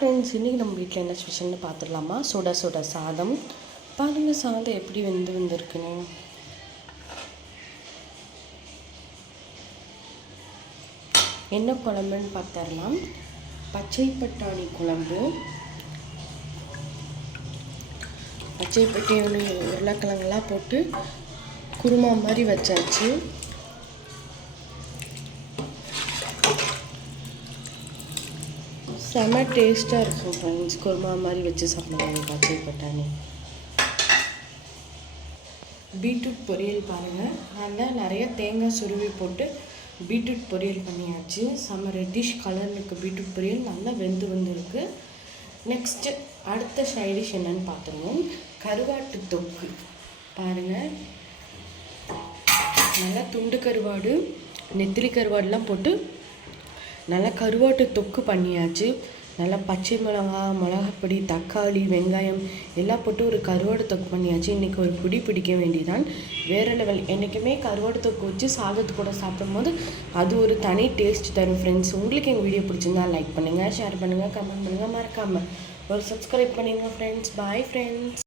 Friends, இன்றைக்கி நம்ம வீட்டில் என்ன ஸ்பெஷல்னு பார்த்துடலாமா? சுட சுட சாதம். பாருங்கள் சாதம் எப்படி வந்திருக்குன்னு. என்ன குழம்புன்னு பார்த்துடலாம். பச்சை பட்டாணி குழம்பு, பச்சை பட்டாணி உருளைக்கிழங்கெல்லாம் போட்டு குருமா மாதிரி வச்சாச்சு. செம்ம டேஸ்ட்டாக இருக்கும் ஃப்ரெண்ட்ஸ். குருமா மாதிரி வச்சு சாப்பிடுவாங்க பச்சை பட்டாணி. பீட்ரூட் பொரியல் பாருங்கள். அதில் நிறைய தேங்காய் சுருவி போட்டு பீட்ரூட் பொரியல் பண்ணியாச்சு. செம்ம ரெட்டிஷ் கலருக்கு பீட்ரூட் பொரியல் நல்லா வந்திருக்கு. நெக்ஸ்ட்டு அடுத்த சைடிஷ் என்னன்னு பார்த்துருவோம். கருவாட்டு தொக்கு பாருங்கள். நல்லா துண்டு கருவாடு, நெத்திலி கருவாடுலாம் போட்டு நல்லா கருவாட்டு தொக்கு பண்ணியாச்சு. நல்லா பச்சை மிளகாப்பொடி, தக்காளி, வெங்காயம் எல்லாம் போட்டு ஒரு கருவாடு தொக்கு பண்ணியாச்சு. இன்றைக்கி ஒரு பிடி பிடிக்க வேண்டியதான். வேறு லெவல். என்றைக்குமே கருவாடு தொக்கு வச்சு சாதத்து கூட சாப்பிடும்போது அது ஒரு தனி டேஸ்ட் தரும் ஃப்ரெண்ட்ஸ். உங்களுக்கு எங்கள் வீடியோ பிடிச்சிருந்தா லைக் பண்ணுங்கள், ஷேர் பண்ணுங்கள், கமெண்ட் பண்ணுங்கள், மறக்காமல் ஒரு சப்ஸ்கிரைப் பண்ணிடுங்க ஃப்ரெண்ட்ஸ். Bye friends.